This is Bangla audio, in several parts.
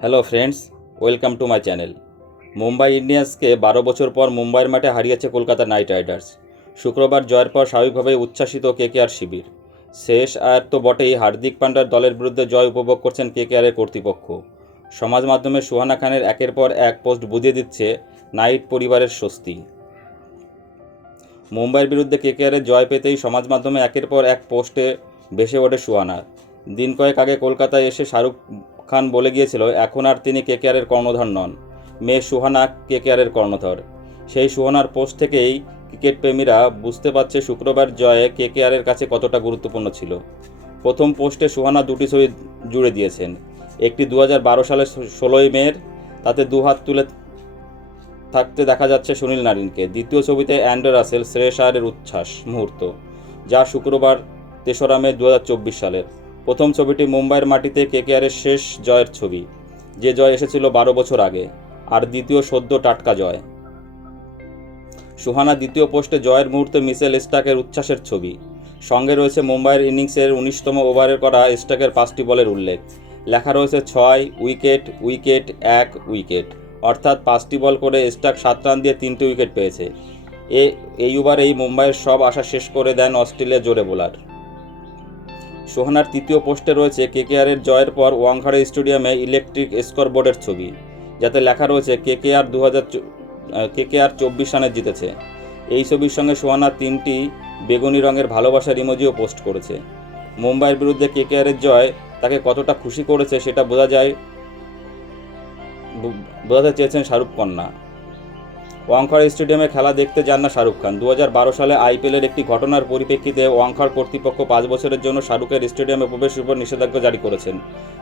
Hello friends welcome to my channel Mumbai ইন্ডিয়ান্সকে বারো বছর পর মুম্বাইয়ের মাঠে হারিয়েছে কলকাতা নাইট রাইডার্স শুক্রবার জয়ের পর স্বাভাবিকভাবেই উচ্ছ্বাসিত কেকেআর শিবির। শেষ আর তো বটেই হার্দিক পান্ডার দলের বিরুদ্ধে জয় উপভোগ করছেন কেকেআরের কর্তৃপক্ষ। সমাজ মাধ্যমে সুহানা খানের একের পর এক পোস্ট বুঝিয়ে দিচ্ছে নাইট পরিবারের স্বস্তি। মুম্বাইয়ের বিরুদ্ধে কেকেআরের জয় পেতেই সমাজ মাধ্যমে একের পর এক পোস্টে ভেসে ওঠে সুহানা। দিন কয়েক আগে কলকাতায় এসে শাহরুখ খান বলে গিয়েছিল, এখন আর তিনি কেকেআরের কর্ণধর নন। মেয়ে সুহানা কেকেআরের কর্ণধর। সেই সুহানার পোস্ট থেকেই ক্রিকেট প্রেমীরা বুঝতে পারছে শুক্রবার জয়ে কেকেআরের কাছে কতটা গুরুত্বপূর্ণ ছিল। প্রথম পোস্টে সুহানা দুটি ছবি জুড়ে দিয়েছেন। একটি দু হাজার বারো সালের ষোলোই মের, তাতে দু হাত তুলে থাকতে দেখা যাচ্ছে সুনীল নারিনকে। দ্বিতীয় ছবিতে অ্যান্ডার রাসেল শ্রেয়স আয়ারের উচ্ছ্বাস মুহূর্ত, যা শুক্রবার তেসরা মে দু হাজার চব্বিশ সালের। প্রথম ছবিটি মুম্বাইয়ের মাটিতে কেকেআরের শেষ জয়ের ছবি, যে জয় এসেছিল বারো বছর আগে, আর দ্বিতীয় সদ্য টাটকা জয়। সুহানা দ্বিতীয় পোস্টে জয়ের মুহূর্তে মিসেল স্টাকের উচ্ছ্বাসের ছবি। সঙ্গে রয়েছে মুম্বাইয়ের ইনিংসের উনিশতম ওভারে করা স্টাকের পাঁচটি বলের উল্লেখ। লেখা রয়েছে ছয়, উইকেট উইকেট, এক, উইকেট। অর্থাৎ পাঁচটি বল করে স্টাক সাত রান দিয়ে তিনটি উইকেট পেয়েছে। এ, এই ওভারেই মুম্বাইয়ের সব আশা শেষ করে দেন অস্ট্রেলিয়া জোরে বোলার। সোহানার তৃতীয় পোস্টে রয়েছে কেকেআরের জয়ের পর ওয়াংখাড়ে স্টেডিয়ামে ইলেকট্রিক স্কোর বোর্ডের ছবি, যাতে লেখা রয়েছে কেকেআর দু হাজার কেকেআর চব্বিশ রানে জিতেছে। এই ছবির সঙ্গে সোহানা তিনটি বেগুনি রঙের ভালোবাসার ইমোজিও পোস্ট করেছে। মুম্বাইয়ের বিরুদ্ধে কেকেআরের জয় তাকে কতটা খুশি করেছে সেটা বোঝা যায় বোঝাতে চেয়েছেন শাহরুখ কন্যা। ওয়াংখাড় স্টেডিয়ামে খেলা দেখতে যান না শাহরুখ খান। দু হাজার বারো সালে আইপিএলের একটি ঘটনার পরিপ্রেক্ষিতে ওয়াংখাড় কর্তৃপক্ষ পাঁচ বছরের জন্য শাহরুখের স্টেডিয়ামে প্রবেশের উপর নিষেধাজ্ঞা জারি করেছেন।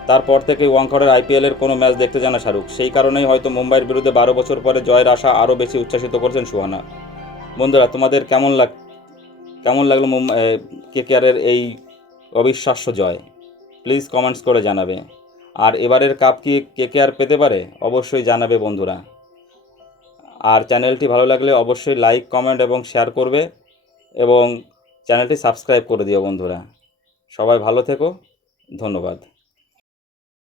তারপর থেকে ওয়াংখাড়ের আইপিএলের কোনো ম্যাচ দেখতে যান না শাহরুখ। সেই কারণেই হয়তো মুম্বাইয়ের বিরুদ্ধে বারো বছর পরে জয়ের আশা আরও বেশি উচ্ছ্বাসিত করছেন সুহানা। বন্ধুরা, তোমাদের কেমন লাগ, কেমন লাগল মুম্বাই কেকেআরের এই অবিশ্বাস্য জয়? প্লিজ কমেন্টস করে জানাবে। আর এবারের কাপ কি কেকেআর পেতে পারে? অবশ্যই জানাবে বন্ধুরা। আর চ্যানেলটি ভালো লাগলে অবশ্যই লাইক, কমেন্ট এবং শেয়ার করবে এবং চ্যানেলটি সাবস্ক্রাইব করে দিও বন্ধুরা। সবাই ভালো থেকো। ধন্যবাদ।